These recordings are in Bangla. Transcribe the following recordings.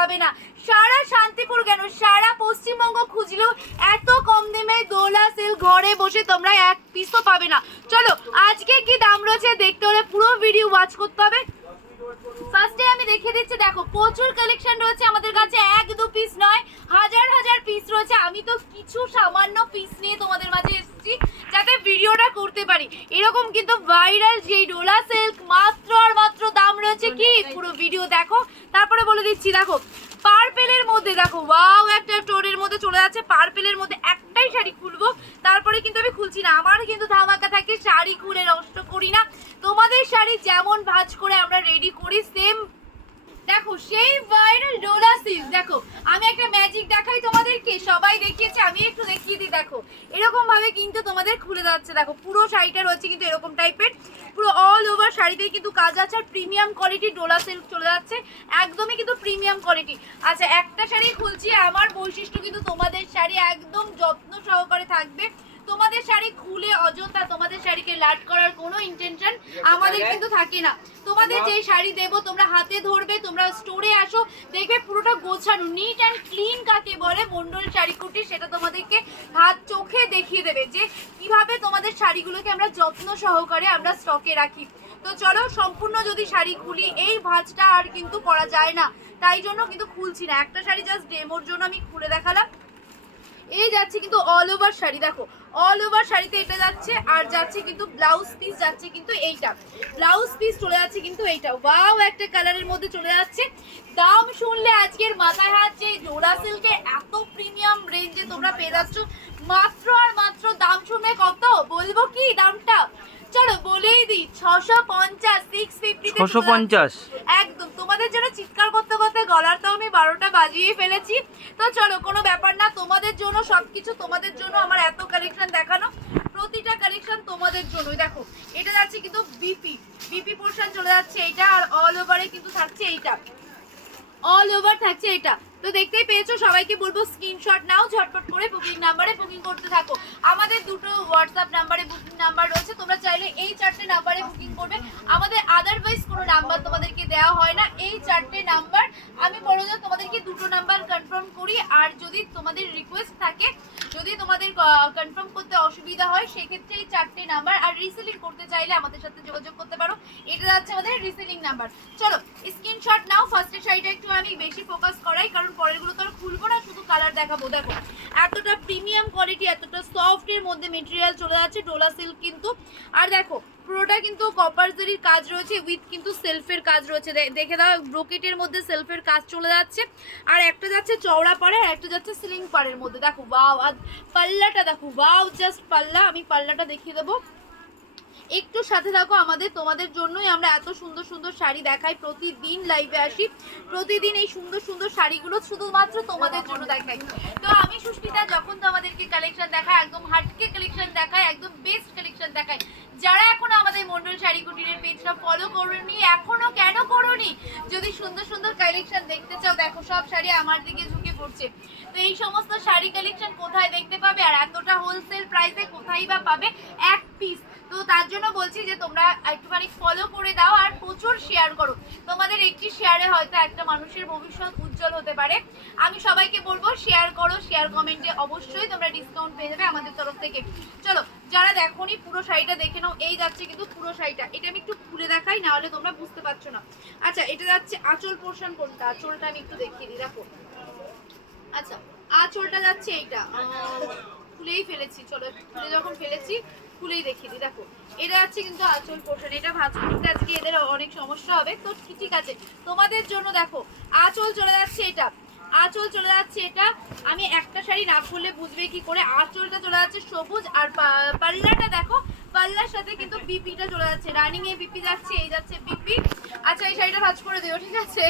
পাবে না। সারা শান্তিপুর কেন সারা পশ্চিমবঙ্গ খুঁজলেও এত কম দামে দোলা সিল্ক ঘরে বসে তোমরা এক পিসও পাবে না। চলো আজকে কি দাম রয়েছে দেখতে হলে পুরো ভিডিও ওয়াচ করতে হবে। ফার্স্টে আমি দেখিয়ে দিচ্ছি, দেখো প্রচুর কালেকশন রয়েছে আমাদের কাছে, এক দু পিস নয় হাজার হাজার পিস রয়েছে। আমি তো কিছু সামান্য পিস নিয়ে তোমাদের মাঝে এসেছি যাতে ভিডিওটা করতে পারি। এরকম কিন্তু ভাইরাল যেই ডোলা সিল্ক মাত্র আর মাত্র দাম রয়েছে কি, পুরো ভিডিও দেখো তারপরে বলে দিচ্ছি। দেখো পার্পেলের মধ্যে দেখো ওয়াও একটা টোনের মধ্যে চলে যাচ্ছে। পার্পেলের মধ্যে একটাই শাড়ি খুলবো, তারপরে কিন্তু আমি খুলছি না, আমার কিন্তু ধামাকা থাকে, শাড়ি খুলে নষ্ট করি না। তোমাদের শাড়ি যেমন ভাঁজ করে আমরা রেডি করি সেম দেখো সেই ভাইরাল ডোলা সিল্ক। দেখো আমি একটা ম্যাজিক দেখাই তোমাদেরকে, সবাই দেখিয়েছে আমি একটু দেখিয়ে দিই। দেখো এরকম ভাবে কিন্তু তোমাদের খুলে যাচ্ছে। দেখো পুরো শাড়িটা রয়েছে কিন্তু এরকম টাইপের, পুরো অল ওভার শাড়িতেই কিন্তু কাজ আছে। আর প্রিমিয়াম কোয়ালিটি ডোলা সিল্ক চলে যাচ্ছে, একদমই কিন্তু প্রিমিয়াম কোয়ালিটি। আচ্ছা একটা শাড়ি খুলছি, আমার বৈশিষ্ট্য কিন্তু তোমাদের শাড়ি একদম যত্ন সহকারে থাকবে। তোমাদের শাড়ি খুলে অযথা তোমাদের শাড়িকে লাট করার কোনো ইন্টেনশন আমাদের কিন্তু থাকে না। তোমাদের যে শাড়ি দেবো তোমরা হাতে ধরবে, তোমরা স্টোরে আসো দেখবে পুরোটা গোছানো নিট অ্যান্ড ক্লিন কাকে বলে মন্ডল শাড়ি কুটি, সেটা তোমাদেরকে হাত চোখে দেখিয়ে দেবে যে কিভাবে তোমাদের শাড়িগুলোকে আমরা যত্ন সহকারে আমরা স্টকে রাখি। তো চলো সম্পূর্ণ যদি শাড়ি খুলি এই ভাঁজটা আর কিন্তু করা যায় না, তাই জন্য কিন্তু খুলছি না। একটা শাড়ি জাস্ট ডেমোর জন্য আমি খুলে দেখালাম। এই যাচ্ছে কিন্তু অল ওভার শাড়ি, দেখো অল ওভার শাড়িতে এটা যাচ্ছে। আর যাচ্ছে কিন্তু ব্লাউজ পিস যাচ্ছে কিন্তু এইটা, ব্লাউজ পিস চলে যাচ্ছে কিন্তু এইটা ওয়াও একটা কালারের মধ্যে চলে যাচ্ছে। দাম শুনলে আজকের মাথায় হাত, যে ডোলা সিল্কে এত প্রিমিয়াম রেঞ্জে তোমরা পেয়ে যাচ্ছ মাত্র আর মাত্র। দাম শুনবে কত বলবো কি দামটা, চলো বলেই দিই 650 650 650 একদম। তোমাদের জন্য চিৎকার করতে করতে গলার তো আমি 12টা বাজিয়ে ফেলেছি। তো চলো কোনো ব্যাপার না, তোমাদের জন্য সবকিছু, তোমাদের জন্য আমার এত কালেকশন দেখানো, প্রতিটা কালেকশন তোমাদের জন্যই। দেখো এটা যাচ্ছে কিন্তু বিপি পোর্শন চলে যাচ্ছে এইটা, আর অল ওভারে কিন্তু থাকছে এইটা, অল ওভার থাকছে এটা। তো দেখতেই পেয়েছো, সবাইকে বলবো স্ক্রিনশট নাও, ঝটপট করে বুকিং নাম্বারে বুকিং করতে থাকো। আমাদের দুটো হোয়াটসঅ্যাপ নাম্বারে বুকিং নাম্বার রয়েছে, তোমরা চাইলে এই 4টে নাম্বারে বুকিং করবে। আমাদের আদারওয়াইজ কোনো নাম্বার তোমাদেরকে দেওয়া হয় না, এই 4টে নাম্বার। আমি বলো যে তোমাদেরকে দুটো নাম্বার কনফার্ম করি, আর যদি তোমাদের রিকোয়েস্ট থাকে, যদি তোমাদের কনফার্ম করতে অসুবিধা হয় সেক্ষেত্রে এই 4টে নাম্বার। আর রিসেলিং করতে চাইলে আমাদের সাথে যোগাযোগ করতে পারো, এটা যাচ্ছে আমাদের রিসেলিং নাম্বার। চলো স্ক্রিনশট নাও। ফার্স্টের শাড়িটা একটু আমি বেশি ফোকাস করাই, কারণ পরেরগুলো তো আর খুলবো না, শুধু কালার দেখাবো। দেখো এতটা প্রিমিয়াম কোয়ালিটি, এতটা সফটের মধ্যে মেটেরিয়াল চলে যাচ্ছে ডোলা সিল্ক কিন্তু। আর দেখো পুরোটা কিন্তু কপার জরির কাজ রয়েছে, উইথ কিন্তু সেলফের কাজ রয়েছে। দেখে দাও ব্রোকেটের মধ্যে সেলফের কাজ চলে যাচ্ছে। আর একটা যাচ্ছে চওড়া পাড়ে, আর একটা যাচ্ছে সিলিং পাড়ের মধ্যে। দেখো ওয়াও, আর পাল্লাটা দেখো ওয়াও, জাস্ট পাল্লা, আমি পাল্লাটা দেখিয়ে দেবো, একটু সাথে থাকো আমাদের। তোমাদের জন্যই আমরা এত সুন্দর সুন্দর শাড়ি দেখাই, প্রতিদিন লাইভে আসি, প্রতিদিন এই সুন্দর সুন্দর শাড়িগুলো শুধুমাত্র তোমাদের জন্য দেখাই। তো আমি সুস্মিতা যখন তোমাদেরকে কালেকশন দেখাই, একদম হাটকে কালেকশন দেখাই, একদম বেস্ট কালেকশন দেখাই। যারা এখনো আমাদের মন্ডল শাড়ি কুটিরের পেজটা ফলো করোনি, এখনো কেন করোনি? যদি সুন্দর সুন্দর কালেকশন দেখতে চাও, দেখো সব শাড়ি আমার দিকে ঝুঁকে পড়ছে। তো এই সমস্ত শাড়ি কালেকশন কোথায় দেখতে পাবে, আর এতটা হোলসেল প্রাইসে কোথায় বা পাবে এক পিস? তো তার জন্য বলছি যে তোমরা একটুখানি ফলো করে দাও, আর প্রচুর শেয়ার করো। তোমাদের একটি শেয়ারে হয়তো একটা মানুষের ভবিষ্যৎ উজ্জ্বল হতে পারে। আমি সবাইকে বলবো শেয়ার করো, শেয়ার কমেন্টে অবশ্যই তোমরা ডিসকাউন্ট পেয়ে যাবে আমাদের তরফ থেকে। চলো যারা দেখোনি পুরো শাড়িটা দেখে নাও। এই যাচ্ছে কিন্তু পুরো শাড়িটা, এটা আমি একটু খুলে দেখাই, না হলে তোমরা বুঝতে পারছো না। আচ্ছা এটা যাচ্ছে আঁচল পোর্শন, কোনটা আঁচলটা আমি একটু দেখিয়ে দিই। দেখো আচ্ছা আঁচলটা যাচ্ছে এইটা, খুলেই ফেলেছি, চলো খুলে যখন ফেলেছি খুলেই দেখিয়ে দিই। দেখো এটা যাচ্ছে কিন্তু আঁচল পোর্শন, এটা ভাঁজ করতে আজকে এদের অনেক সমস্যা হবে, তো ঠিক আছে তোমাদের জন্য। দেখো আঁচল চলে যাচ্ছে এটা, আঁচল চলে যাচ্ছে এটা। আমি একটা শাড়ি না খুললে বুঝবে কি করে, আঁচলটা চলে যাচ্ছে সবুজ, আর পাল্লাটা দেখো, পাল্লার সাথে কিন্তু বিপিটা চলে যাচ্ছে, রানিং এ বিপি যাচ্ছে, এই যাচ্ছে বিপি। আচ্ছা এই শাড়িটা ভাঁজ করে দিও, ঠিক আছে?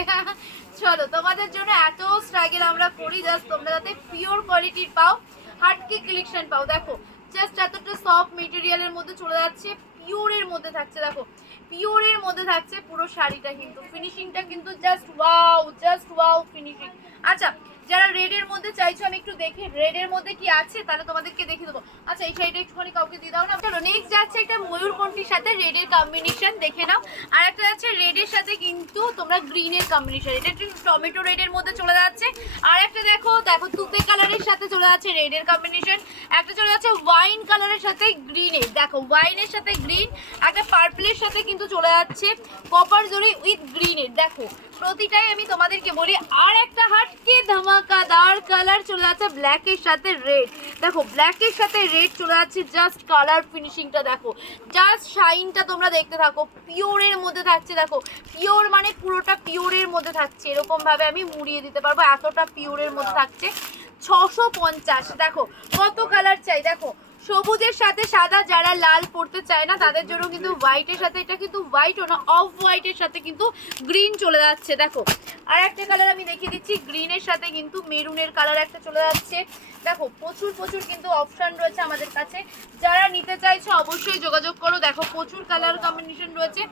চলো তোমাদের জন্য এত স্ট্রাগল আমরা করি, জাস্ট তোমরা যাতে পিওর কোয়ালিটির পাও, হাটকে কালেকশন পাও। দেখো জাস্ট এতটা সফট মেটেরিয়ালের মধ্যে চলে যাচ্ছে, পিওরের মধ্যে থাকছে। দেখো পিওরের মধ্যে থাকছে পুরো শাড়িটা, কিন্তু ফিনিশিংটা কিন্তু জাস্ট ওয়াও ফিনিশিং। আচ্ছা যারা রেডের মধ্যে চাইছো আমি একটু দেখি রেডের মধ্যে কি আছে, তাহলে তোমাদেরকে দেখিয়ে দেবো। আচ্ছা এই শাড়িটা একটুখানি কাউকে দিয়ে দাও না। চলো নেক্সট যাচ্ছে একটা ময়ূরকণ্ঠীর সাথে রেডের কম্বিনেশন, দেখে নাও। আর একটা যাচ্ছে রেডের সাথে কিন্তু তোমরা গ্রিনের কম্বিনেশন, এটা একটু টমেটো রেডের মধ্যে চলে যাচ্ছে। আর একটা দেখো দেখো তুতে কালারের সাথে চলে যাচ্ছে রেডের কম্বিনেশন, একটা চলে যাচ্ছে ওয়াইন কালারের সাথে গ্রিনের, দেখো ওয়াইনের সাথে গ্রিন, একটা পার্পলের সাথে কিন্তু চলে যাচ্ছে কপার জরি উইথ গ্রিনের। দেখো প্রতিটাই আমি তোমাদেরকে বলি। আর একটা হাটকে ধামাকাদার কালার চলে যাচ্ছে ব্ল্যাকের সাথে রেড, দেখো ব্ল্যাকের সাথে রেড চলে যাচ্ছে। জাস্ট কালার ফিনিশিংটা দেখো, জাস্ট শাইনটা তোমরা দেখতে থাকো, পিওরের মধ্যে থাকছে। দেখো পিওর মানে পুরোটা পিওরের মধ্যে থাকছে, এরকম ভাবে আমি মুড়িয়ে দিতে পারবো, এতটা পিওরের মধ্যে থাকছে। 650। দেখো কত কালার চাই, দেখো সবুজের সাথে সাদা, যারা লাল পড়তে চায় না তাদের জন্য কিন্তু হোয়াইটের সাথে, এটা কিন্তু হোয়াইটও না অফ হোয়াইটের সাথে কিন্তু গ্রিন চলে যাচ্ছে। দেখো আর একটা কালার আমি দেখিয়ে দিচ্ছি, গ্রিনের সাথে কিন্তু মেরুনের কালার একটা চলে যাচ্ছে। দেখো প্রচুর প্রচুর কিন্তু অপশান রয়েছে আমাদের কাছে, যারা নিতে চাইছো অবশ্যই যোগাযোগ করো। দেখো প্রচুর কালার কম্বিনেশন রয়েছে,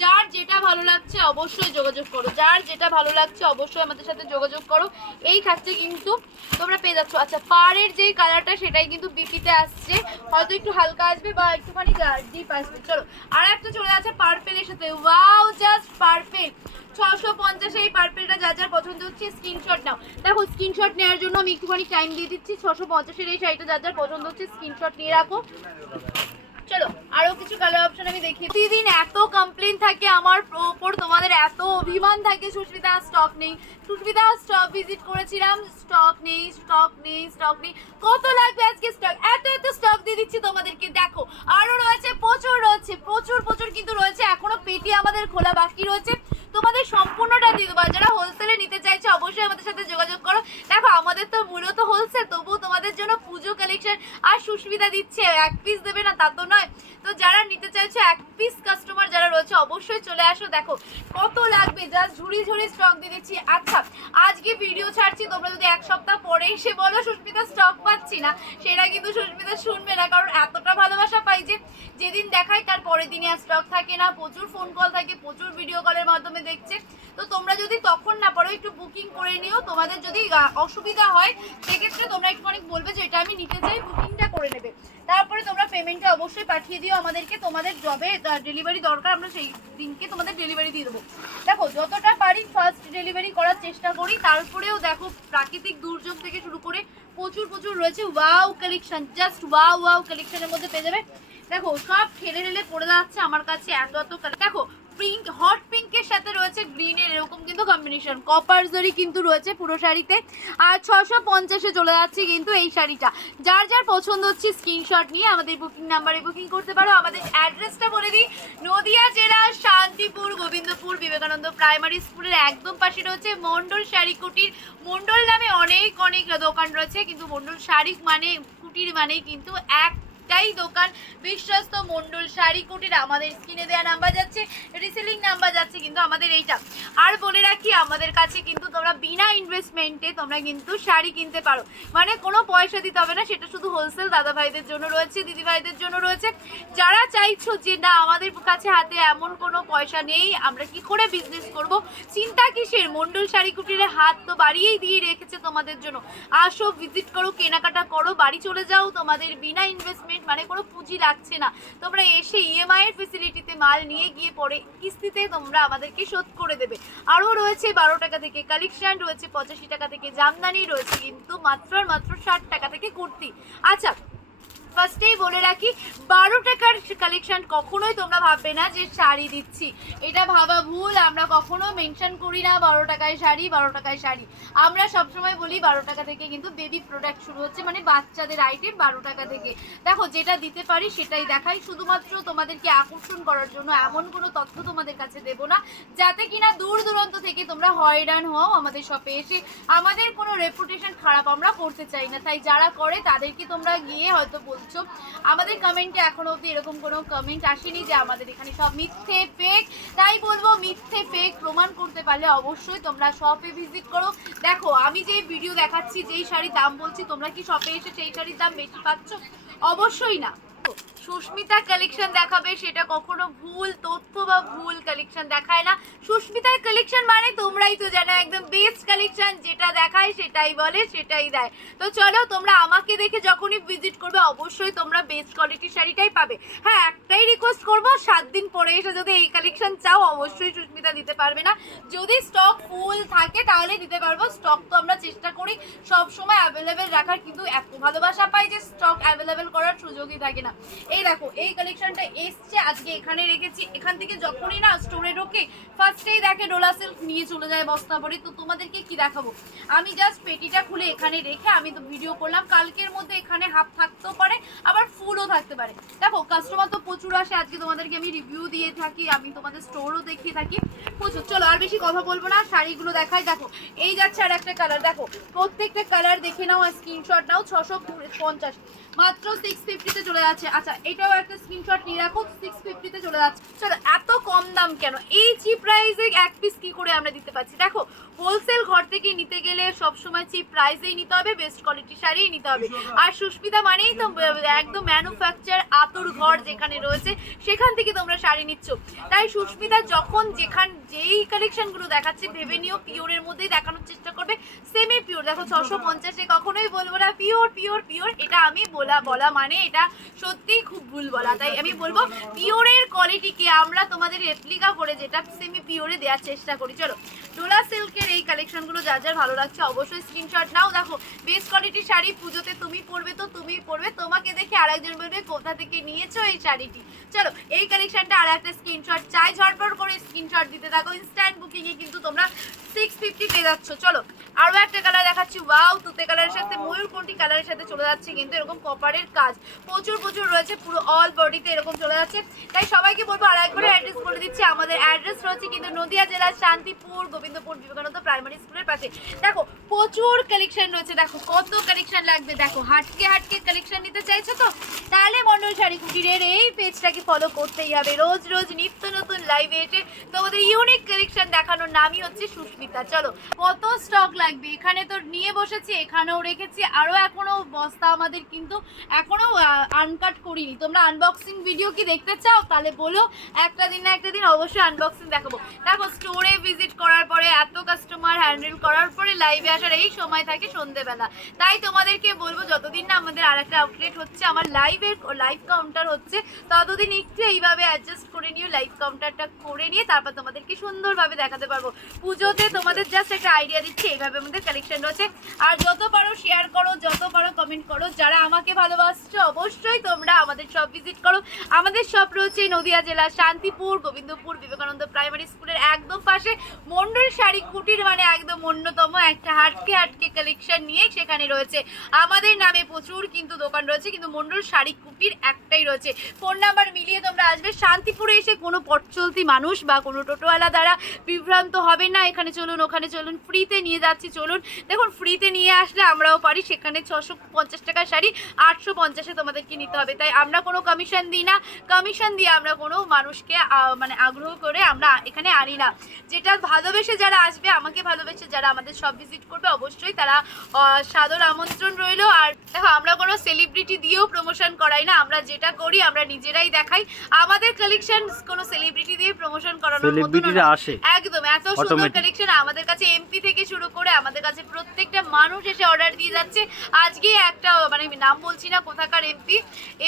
যার যেটা ভালো লাগছে অবশ্যই যোগাযোগ করো, যার যেটা ভালো লাগছে অবশ্যই আমাদের সাথে যোগাযোগ করো। এই থাকছে কিন্তু তোমরা পেয়ে যাচ্ছ। আচ্ছা পাড়ের যেই কালারটা সেটাই কিন্তু বিপিতে আসছে, হয়তো একটু হালকা আসবে বা একটুখানি ডিপ আসবে। চলো আর একটা চলে যাচ্ছে পার্পেলের সাথে, ওয়াও জাস্ট পার্পেল। 650 এই পার্পেলটা যার যার পছন্দ হচ্ছে স্ক্রিনশট নাও। দেখো স্ক্রিনশট নেওয়ার জন্য আমি একটুখানি টাইম দিয়ে দিচ্ছি। 650 এই শাড়িটা যার যার পছন্দ হচ্ছে স্ক্রিনশট নিয়ে রাখো। চলো আরো কিছু কালার অপশন আমি দেখি। প্রতিদিন এত কমপ্লেন থাকে আমার ওপর, তোমাদের এত অভিমান থাকে সুস্মিতা স্টক নেই, সুস্মিতা স্টক ভিজিট করেছিলাম, স্টক নেই স্টক নেই স্টক নেই। কত লাগবে আজকে স্টক, এত এত স্টক দিয়ে দিচ্ছি তোমাদেরকে। দেখো আরো রয়েছে, প্রচুর রয়েছে, প্রচুর প্রচুর কিন্তু রয়েছে, এখনো পেটি আমাদের খোলা বাকি রয়েছে, তোমাদের সম্পূর্ণটা দিয়ে দেবো। যারা হোলসেলে নিতে চাইছে অবশ্যই আমাদের সাথে যোগাযোগ করো। দেখো আমাদের তো মূলত হোলসেল, তবুও তোমাদের জন্য পুজো কালেকশন। আর সুস্মিতা দিচ্ছে এক পিস দেবে না তা তো নয়, তো যারা নিতে চাইছে এক পিস কাস্টমার যারা রয়েছে অবশ্যই চলে আসো। দেখো কত লাগবে, জাস্ট ঝুড়ি ঝুড়ি স্টক দিয়ে দিচ্ছি। আচ্ছা আজকে ভিডিও ছাড়ছি, তোমরা যদি এক সপ্তাহ পরে এসে বলো সুস্মিতা স্টক পাচ্ছি না, সেটা কিন্তু সুস্মিতা শুনবে না, কারণ এতটা ভালোবাসা পাই যে যেদিন দেখাই তার পরের দিনে আর স্টক থাকে না। প্রচুর ফোন কল থাকে, প্রচুর ভিডিও কলের মাধ্যমে দেখছে, তো তোমরা যদি তখন না পারো একটু বুকিং করে নিও। তোমাদের যদি অসুবিধা হয় সেক্ষেত্রে তোমরা একটু অনেক বলবে যে এটা আমি নিতে চাই, বুকিংটা করে নেবে, তারপরে তোমরা পেমেন্টটা অবশ্যই পাঠিয়ে দিও আমাদেরকে। তোমাদের যবে ডেলিভারি দরকার আমরা সেই দিনকে তোমাদের ডেলিভারি দিয়ে দেবো। দেখো যতটা পারি ফার্স্ট ডেলিভারি করার চেষ্টা করি, তারপরেও দেখো প্রাকৃতিক দুর্যোগ থেকে শুরু করে প্রচুর প্রচুর রয়েছে। Wow collection, just wow wow কালেকশনের মধ্যে পেয়ে যাবে। দেখো সব ঠেলে ঠেলে পড়ে যাচ্ছে আমার কাছে, এত এত কালার। দেখো পিঙ্ক, হট পিঙ্কের সাথে রয়েছে গ্রিনের, এরকম কিন্তু কম্বিনেশন। কপার জরি কিন্তু রয়েছে পুরো শাড়িতে। আর 650-এ চলে যাচ্ছে কিন্তু এই শাড়িটা। যার যার পছন্দ হচ্ছে স্ক্রিনশট নিয়ে আমাদের বুকিং নাম্বারে বুকিং করতে পারো। আমাদের অ্যাড্রেসটা বলে দিই, নদিয়া জেলার শান্তিপুর গোবিন্দপুর বিবেকানন্দ প্রাইমারি স্কুলের একদম পাশে রয়েছে মন্ডল শাড়ি কুটির। মন্ডল নামে অনেক অনেক দোকান রয়েছে, কিন্তু মন্ডল শাড়ি মানে কুটির মানেই কিন্তু একটাই দোকান, বিশ্বস্ত মন্ডল শাড়ি কুটির। আমাদের স্ক্রিনে দেওয়া নাম্বার যাচ্ছে, রিসেলিং নাম্বার যাচ্ছে কিন্তু আমাদের এইটা। আর বলে রাখি আমাদের কাছে কিন্তু তোমরা বিনা ইনভেস্টমেন্টে তোমরা কিন্তু শাড়ি কিনতে পারো, মানে কোনো পয়সা দিতে হবে না। সেটা শুধু হোলসেল দাদা ভাইদের জন্য রয়েছে, দিদি ভাইদের জন্য রয়েছে। যারা চাইছো যে না আমাদের কাছে হাতে এমন কোনো পয়সা নেই, আমরা কি করে বিজনেস করব, চিন্তা কিসের, মন্ডল শাড়ি কুটিরে হাত তো বাড়িয়েই দিয়ে রেখেছে তোমাদের জন্য। আসো ভিজিট করো, কেনাকাটা করো, বাড়ি চলে যাও, তোমাদের বিনা ইনভেস্টমেন্ট মানে কোনো পুঁজি লাগছে না। তোমরা এসে ইএমআই এর ফেসিলিটিতে মাল নিয়ে গিয়ে পরে কিস্তিতে তোমরা আমাদেরকে শোধ করে দেবে। আরও রয়েছে 12 টাকা থেকে কালেকশন, রয়েছে 85 টাকা থেকে জামদানি, রয়েছে কিন্তু মাত্র 60 টাকা থেকে কুর্তি। আচ্ছা ফার্স্টেই বলে রাখি 12 টাকার কালেকশন কখনোই তোমরা ভাববে না যে শাড়ি দিচ্ছি, এটা ভাবা ভুল। আমরা কখনো মেনশন করি না 12 টাকায় শাড়ি, 12 টাকায় শাড়ি। আমরা সবসময় বলি 12 টাকা থেকে কিন্তু বেবি প্রোডাক্ট শুরু হচ্ছে, মানে বাচ্চাদের আইটেম 12 টাকা থেকে। দেখো যেটা দিতে পারি সেটাই দেখাই, শুধুমাত্র তোমাদেরকে আকর্ষণ করার জন্য এমন কোনো তথ্য তোমাদের কাছে দেবো না যাতে কিনা দূর দূরান্ত থেকে তোমরা হয়রান হও আমাদের শপে এসে। আমাদের কোনো রেপুটেশন খারাপ আমরা করতে চাই না, তাই যারা করে তাদেরকে তোমরা গিয়ে হয়তো বলছো। আমাদের কমেন্টে এখনো অবধি এরকম কোনো কমেন্ট আসেনি যে আমাদের এখানে সব মিথ্যে ফেক, তাই বলবো মিথ্যে ফেক প্রমাণ করতে পারলে অবশ্যই তোমরা শপে ভিজিট করো। দেখো আমি যেই ভিডিও দেখাচ্ছি, যেই শাড়ির দাম বলছি, তোমরা কি শপে এসে সেই শাড়ির দাম বেশি পাচ্ছ? অবশ্যই না। সুস্মিতা কালেকশন দেখাবে সেটা কখনো ভুল তথ্য বা ভুল কালেকশন দেখায় না। সুস্মিতার কালেকশন মানে তোমরাই তো জানো একদম বেস্ট কালেকশন, যেটা দেখায় সেটাই বলে সেটাই দেয়। তো চলো তোমরা আমাকে দেখে যখনই ভিজিট করবে অবশ্যই তোমরা বেস্ট কোয়ালিটির শাড়িটাই পাবে। হ্যাঁ একটাই রিকোয়েস্ট করবো, 7 দিন পরে এসে যদি এই কালেকশন চাও অবশ্যই সুস্মিতা দিতে পারবে না। যদি স্টক ফুল থাকে তাহলে দিতে পারবো, স্টক তো আমরা চেষ্টা করি সব সময় অ্যাভেলেবেল রাখার, কিন্তু এত ভালোবাসা পাই যে স্টক অ্যাভেলেবেল করার সুযোগই থাকে না। এই দেখো এই কালেকশনটা এসছে আজকে, এখানে রেখেছি। এখান থেকে যখনই না স্টোরে ঢোকে ফার্স্টেই দেখে ডোলা সিল্ক নিয়ে চলে যায় বস্তা ভরে। তো তোমাদেরকে কি দেখাবো, আমি জাস্ট পেটিটা খুলে এখানে রেখে আমি তো ভিডিও করলাম। কালকের মধ্যে এখানে হাফ থাকতেও পারে আবার ফুলও থাকতে পারে। দেখো কাস্টমার তো প্রচুর আসে, আজকে তোমাদেরকে আমি রিভিউ দিয়ে থাকি, আমি তোমাদের স্টোরও দেখিয়ে থাকি প্রচুর। চলো আর বেশি কথা বলবো না, শাড়িগুলো দেখাই। দেখো এই যাচ্ছে আর একটা কালার, দেখো প্রত্যেকটা কালার দেখে নাও, স্ক্রিনশট নাও। 650 মাত্র 650 তে চলে যাচ্ছে। আচ্ছা এটাও একটা স্ক্রিনশট নিয়ে রাখো, 650 তে চলে যাচ্ছে। চলো এত কম দাম কেন, এই চিপ প্রাইসে এক পিস কি করে আমরা দিতে পারছি। দেখো হোলসেল ঘর থেকে নিতে গেলে সবসময় চিপ প্রাইসেই নিতে হবে, বেস্ট কোয়ালিটির শাড়িই নিতে হবে। আর সুস্মিতা মানেই তো একদম ম্যানুফ্যাকচার আতর ঘর যেখানে রয়েছে সেখান থেকে তোমরা শাড়ি নিচ্ছ। তাই সুস্মিতা যখন যেই কালেকশনগুলো দেখাচ্ছে ভেবে নিও পিওরের মধ্যেই দেখানোর চেষ্টা করবে, সেমি পিওর। দেখো 650-এ কখনোই বলবো না পিওর পিওর পিওর, এটা আমি বলা মানে এটা সত্যিই খুব ভুল বলা। তাই আমি বলবো পিওরের কোয়ালিটিকে আমরা তোমাদের রেপ্লিকা করে যেটা সেমি পিওরে দেওয়ার চেষ্টা করি। চলো ডোলা সিল্কের এই কালেকশনগুলো যার যার ভালো লাগছে অবশ্যই স্ক্রিনশট নাও। দেখো বেস্ট কোয়ালিটির শাড়ি, পুজোতে তুমি পরবে তো তুমি পরবে, তোমাকে দেখে আরেকজন বলবে কোথা থেকে নিয়েছো এই শাড়িটি। চলো এই কালেকশনটা আর একটা স্ক্রিনশট চাই, ঝটপট করে স্ক্রিনশট দিতে থাকো। ইনস্ট্যান্ট বুকিংয়ে কিন্তু তোমরা 650 পেয়ে যাচ্ছ। চলো আরও একটা কালার দেখাচ্ছি, ওয়াও তুতে কালারের সাথে ময়ূরকণ্ঠী কালারের সাথে চলে যাচ্ছে, কিন্তু এরকম কপারের কাজ প্রচুর প্রচুর রয়েছে, পুরো অল বডিতে এরকম চলে যাচ্ছে। তাই সবাইকে বলবো আর একবার অ্যাড্রেস বলে দিচ্ছি, আমাদের অ্যাড্রেস রয়েছে কিন্তু নদিয়া জেলার শান্তিপুর গোবিন্দপুর বিবেকানন্দ প্রাইমারি স্কুলের পাশে। দেখো প্রচুর কালেকশন রয়েছে, দেখো কত কালেকশন লাগবে। দেখো হাটকে কালেকশন নিতে চাইছো তো তাহলে মন্ডল শাড়ি কুটিরের এই পেজটাকে ফলো করতেই হবে। রোজ রোজ নিত্য নতুন লাইভে এসে তোমাদের ইউনিক কালেকশন দেখানোর নামই হচ্ছে সুস্মিতা। চলো কত স্টক লাগবে, এখানে তো নিয়ে বসেছি, এখানেও রেখেছি, আরও এখনো বস্তা আমাদের কিন্তু এখনো আনকাট করিনি। তোমরা আনবক্সিং ভিডিও কি দেখতে চাও তাহলে বলো, একটা দিন না একটা দিন অবশ্যই আনবক্সিং দেখাবো। দেখো স্টোরে ভিজিট করার পরে এত কাস্টমার হ্যান্ডেল করার পরে লাইভে আসার এই সময় থাকে সন্ধ্যেবেলা। তাই তোমাদেরকে বলবো যতদিন না আমাদের আর একটা আপডেট হচ্ছে, আমার লাইভ কাউন্টার হচ্ছে, ততদিন একটু এইভাবে অ্যাডজাস্ট করে নিও, লাইভ কাউন্টারটা করে নিয়ে তারপর তোমাদেরকে সুন্দরভাবে দেখাতে পারবো। পুজোতে তোমাদের জাস্ট একটা আইডিয়া দিচ্ছি, এইভাবে আমাদের কালেকশন রয়েছে। আর যত পারো শেয়ার করো, যত পারো কমেন্ট করো। যারা আমাকে ভালোবাসছো অবশ্যই তোমরা আমাদের শপ ভিজিট করো। আমাদের শপ রয়েছে নদিয়া জেলা শান্তিপুর গোবিন্দপুর বিবেকানন্দ প্রাইমারি স্কুলের একদম পাশে। মন্ডল শাড়ি কুটির মানে একদম অন্যতম একটা হাটকে কালেকশন নিয়ে সেখানে রয়েছে। আমাদের নামে প্রচুর কিন্তু দোকান রয়েছে, কিন্তু মন্ডল শাড়ি কুটির একটাই রয়েছে। ফোন নাম্বার মিলিয়ে তোমরা আসবে। শান্তিপুরে এসে কোনো পথ চলতি মানুষ বা কোনো টোটোওয়ালা দ্বারা বিভ্রান্ত হবে না। এখানে চলুন ওখানে চলুন, ফ্রিতে নিয়ে যাচ্ছি চলুন। দেখুন ফ্রিতে নিয়ে আসলে আমরাও পারি, সেখানে 650 টাকার শাড়ি 850-এ তোমাদেরকে নিতে হবে। তাই আমরা কোনো কমিশন দিই না, কমিশন দিয়ে আমরা কোনো মানুষকে মানে আগ্রহ করে আমরা এখানে আনি না। যেটা ভালোবেসে যারা আসবে, আমাকে ভালোবেসে যারা আমাদের সব ভিজিট করবে অবশ্যই তারা সাদর আমন্ত্রণ রইল। আর দেখো আমরা কোনো সেলিব্রিটি দিয়েও প্রমোশন করাই না, আমরা যেটা করি আমরা নিজেরাই দেখাই। আমাদের কালেকশন কোনো সেলিব্রিটি দিয়ে প্রমোশন করানোর মতো না, একদম এত সুন্দর কালেকশন আমাদের কাছে এমপি থেকে শুরু করে আমাদের কাছে প্রত্যেকটা মানুষ এসে অর্ডার দিয়ে যাচ্ছে। আজকে একটা মানে নাম বলছি না কোথাকার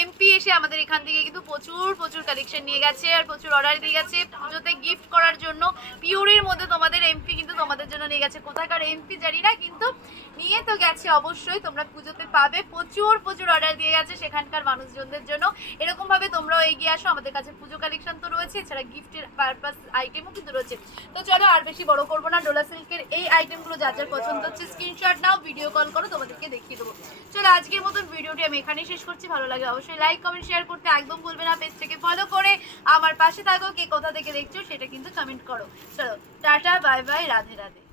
এমপি এসে আমাদের এখান থেকে কিন্তু প্রচুর কালেকশন নিয়ে গেছে আর প্রচুর অর্ডার দিয়ে গেছে পুজোতে গিফট করার জন্য। পিওরের মধ্যে তোমাদের এমপি কিন্তু তোমাদের জন্য নিয়ে গেছে, কোথাকার এমপি জানি না কিন্তু নিয়ে তো গেছে। অবশ্যই তোমরা পুজোতে পাবে, প্রচুর অর্ডার দিয়ে গেছে সেখানকার মানুষজনদের জন্য। এরকম ভাবে তোমরাও এগিয়ে আসো, আমাদের কাছে পুজো কালেকশন তো রয়েছে, এছাড়া গিফটের পারপাস আইটেমও কিন্তু রয়েছে। তো চলো আর বেশি বড় করবো না, ডোলা সিল্কের এই আইটেমগুলো যার যার পছন্দ হচ্ছে স্ক্রিনশট নাও, ভিডিও কল করো, তোমাদেরকে দেখিয়ে দেবো। চলো আজকের মতন ভিডিওটি আমি এখানেই শেষ করছি। ভালো লাগে অবশ্যই লাইক কমেন্ট শেয়ার করতে একদম ভুলবে না। পেজটাকে ফলো করে আমার পাশে থাকো, কে কোথা থেকে দেখছো সেটা কিন্তু কমেন্ট করো। চলো tata bye bye, Radhe Radhe.